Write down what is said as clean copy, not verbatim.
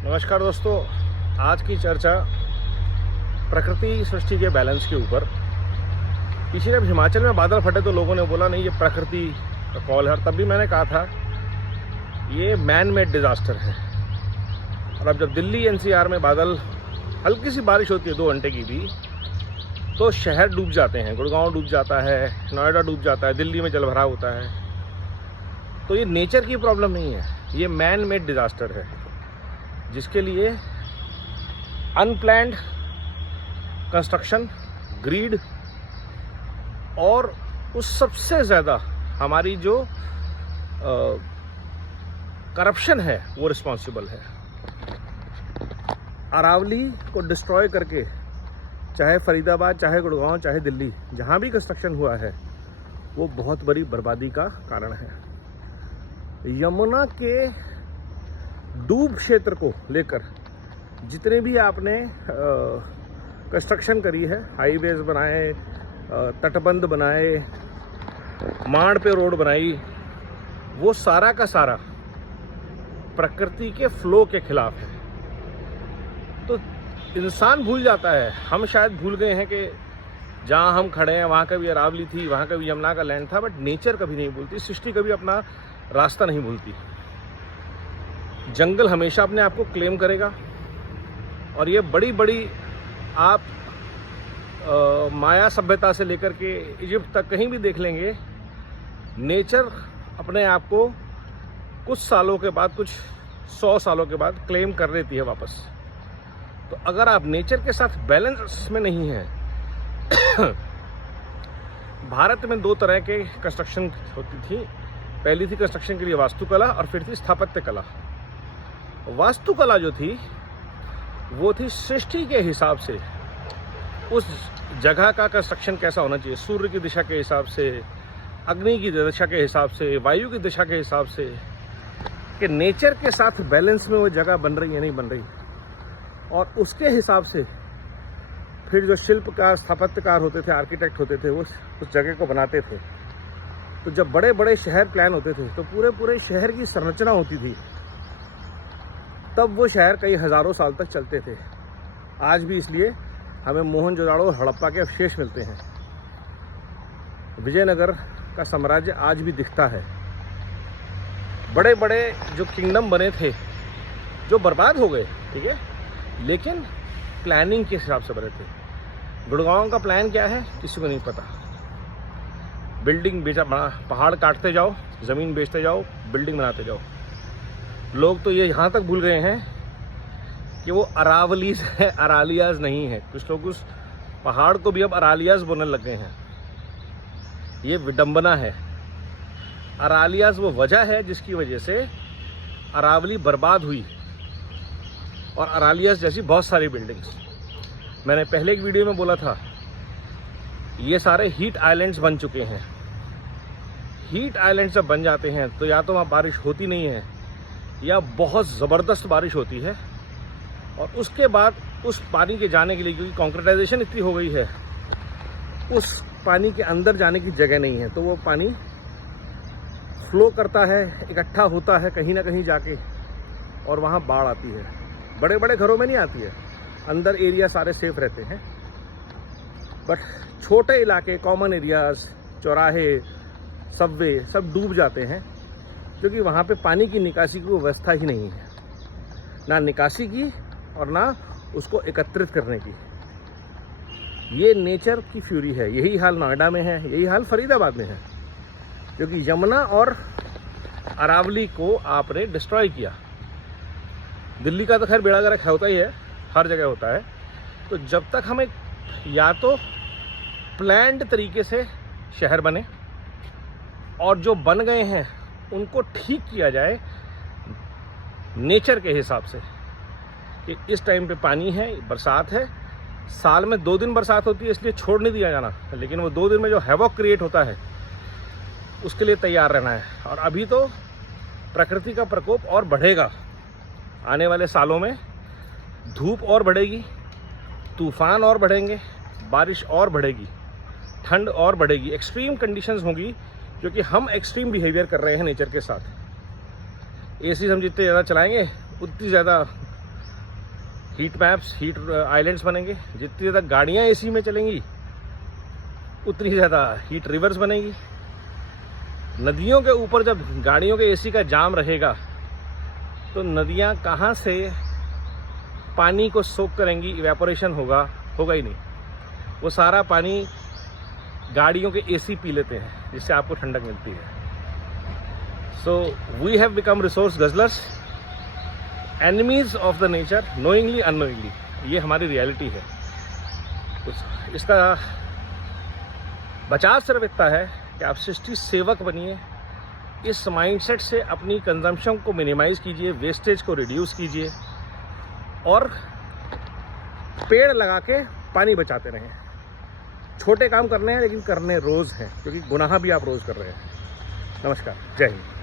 नमस्कार दोस्तों, आज की चर्चा प्रकृति सृष्टि के बैलेंस के ऊपर। पिछले जब हिमाचल में बादल फटे तो लोगों ने बोला नहीं ये प्रकृति का कॉल है, और तब भी मैंने कहा था ये मैन मेड डिज़ास्टर है। और अब जब दिल्ली एनसीआर में बादल हल्की सी बारिश होती है 2 घंटे की भी, तो शहर डूब जाते हैं। गुड़गांव डूब जाता है, नोएडा डूब जाता है, दिल्ली में जलभराव होता है। तो ये नेचर की प्रॉब्लम नहीं है, ये मैन मेड डिज़ास्टर है, जिसके लिए अनप्लैंड कंस्ट्रक्शन, ग्रीड और उस सबसे ज़्यादा हमारी जो करप्शन है वो रिस्पॉन्सिबल है। अरावली को डिस्ट्रॉय करके, चाहे फरीदाबाद, चाहे गुड़गांव, चाहे दिल्ली, जहाँ भी कंस्ट्रक्शन हुआ है वो बहुत बड़ी बर्बादी का कारण है। यमुना के डूब क्षेत्र को लेकर जितने भी आपने कंस्ट्रक्शन करी है, हाईवेज बनाए, तटबंध बनाए, माड़ पे रोड बनाई, वो सारा का सारा प्रकृति के फ्लो के खिलाफ है। तो इंसान भूल जाता है, हम शायद भूल गए हैं कि जहाँ हम खड़े हैं वहाँ का भी अरावली थी, वहाँ का भी यमुना का लैंड था। बट नेचर कभी नहीं भूलती, सृष्टि कभी अपना रास्ता नहीं भूलती। जंगल हमेशा अपने आप को क्लेम करेगा, और ये बड़ी बड़ी आप माया सभ्यता से लेकर के इजिप्ट तक कहीं भी देख लेंगे, नेचर अपने आप को कुछ सालों के बाद, कुछ 100 सालों के बाद क्लेम कर लेती है वापस। तो अगर आप नेचर के साथ बैलेंस में नहीं हैं भारत में 2 तरह के कंस्ट्रक्शन होती थी। पहली थी कंस्ट्रक्शन के लिए वास्तुकला, और फिर थी स्थापत्य कला। वास्तुकला जो थी वो थी सृष्टि के हिसाब से उस जगह का कंस्ट्रक्शन कैसा होना चाहिए, सूर्य की दिशा के हिसाब से, अग्नि की दिशा के हिसाब से, वायु की दिशा के हिसाब से, कि नेचर के साथ बैलेंस में वो जगह बन रही है नहीं बन रही। और उसके हिसाब से फिर जो शिल्पकार, स्थापत्यकार होते थे, आर्किटेक्ट होते थे, वो उस जगह को बनाते थे। तो जब बड़े बड़े शहर प्लान होते थे तो पूरे पूरे शहर की संरचना होती थी, तब वो शहर कई हज़ारों साल तक चलते थे। आज भी इसलिए हमें मोहनजोदाड़ो और हड़प्पा के अवशेष मिलते हैं। विजयनगर का साम्राज्य आज भी दिखता है। बड़े बड़े जो किंगडम बने थे जो बर्बाद हो गए, ठीक है, लेकिन प्लानिंग के हिसाब से बने थे। गुड़गांव का प्लान क्या है किसी को नहीं पता। बिल्डिंग बेचा, पहाड़ काटते जाओ, ज़मीन बेचते जाओ, बिल्डिंग बनाते जाओ। लोग तो ये यहाँ तक भूल गए हैं कि वो अरावलीज है, अरालियाज नहीं है। कुछ लोग उस पहाड़ को भी अब अरालियाज बोलने लग गए हैं। ये विडंबना है। अरालियाज वो वजह है जिसकी वजह से अरावली बर्बाद हुई, और अरालियाज जैसी बहुत सारी बिल्डिंग्स। मैंने पहले एक वीडियो में बोला था ये सारे हीट आइलैंड्स बन चुके हैं। हीट आइलैंड्स जब बन जाते हैं तो या तो वहाँ बारिश होती नहीं है, या बहुत ज़बरदस्त बारिश होती है, और उसके बाद उस पानी के जाने के लिए, क्योंकि कॉन्क्रीटाइजेशन इतनी हो गई है, उस पानी के अंदर जाने की जगह नहीं है, तो वो पानी फ्लो करता है, इकट्ठा होता है कहीं ना कहीं जाके, और वहाँ बाढ़ आती है। बड़े बड़े घरों में नहीं आती है, अंदर एरिया सारे सेफ रहते हैं, बट छोटे इलाके, कॉमन एरियाज, चौराहे, सबवे सब डूब जाते हैं, क्योंकि वहाँ पे पानी की निकासी की व्यवस्था ही नहीं है, ना निकासी की और ना उसको एकत्रित करने की। ये नेचर की फ्यूरी है। यही हाल नोएडा में है, यही हाल फरीदाबाद में है, क्योंकि यमुना और अरावली को आपने डिस्ट्रॉय किया। दिल्ली का तो खैर बेड़ा गर्क होता ही है, हर जगह होता है। तो जब तक हमें या तो प्लान्ड तरीके से शहर बने, और जो बन गए हैं उनको ठीक किया जाए नेचर के हिसाब से, कि इस टाइम पे पानी है, बरसात है, साल में 2 दिन बरसात होती है, इसलिए छोड़ नहीं दिया जाना, लेकिन वो 2 दिन में जो हैवॉक क्रिएट होता है उसके लिए तैयार रहना है। और अभी तो प्रकृति का प्रकोप और बढ़ेगा। आने वाले सालों में धूप और बढ़ेगी, तूफान और बढ़ेंगे, बारिश और बढ़ेगी, ठंड और बढ़ेगी, एक्सट्रीम कंडीशंस होंगी, क्योंकि हम एक्सट्रीम बिहेवियर कर रहे हैं नेचर के साथ। एसी हम जितने ज़्यादा चलाएंगे उतनी ज़्यादा हीट मैप्स, हीट आइलैंड्स बनेंगे। जितनी ज़्यादा गाड़ियाँ एसी में चलेंगी उतनी ज़्यादा हीट रिवर्स बनेगी। नदियों के ऊपर जब गाड़ियों के एसी का जाम रहेगा तो नदियाँ कहाँ से पानी को सोख करेंगी, इवेपोरेशन होगा ही नहीं। वो सारा पानी गाड़ियों के एसी पी लेते हैं, जिससे आपको ठंडक मिलती है। So we have become resource guzzlers, enemies of the nature, knowingly unknowingly. ये हमारी रियलिटी है। इसका बचाव सिर्फ इतना है कि आप सृष्टि सेवक बनिए। इस माइंडसेट से अपनी कंजम्पशन को मिनिमाइज कीजिए, वेस्टेज को रिड्यूस कीजिए और पेड़ लगा के पानी बचाते रहें। छोटे काम करने हैं लेकिन करने रोज़ हैं, क्योंकि गुनाह भी आप रोज़ कर रहे हैं। नमस्कार, जय हिंद।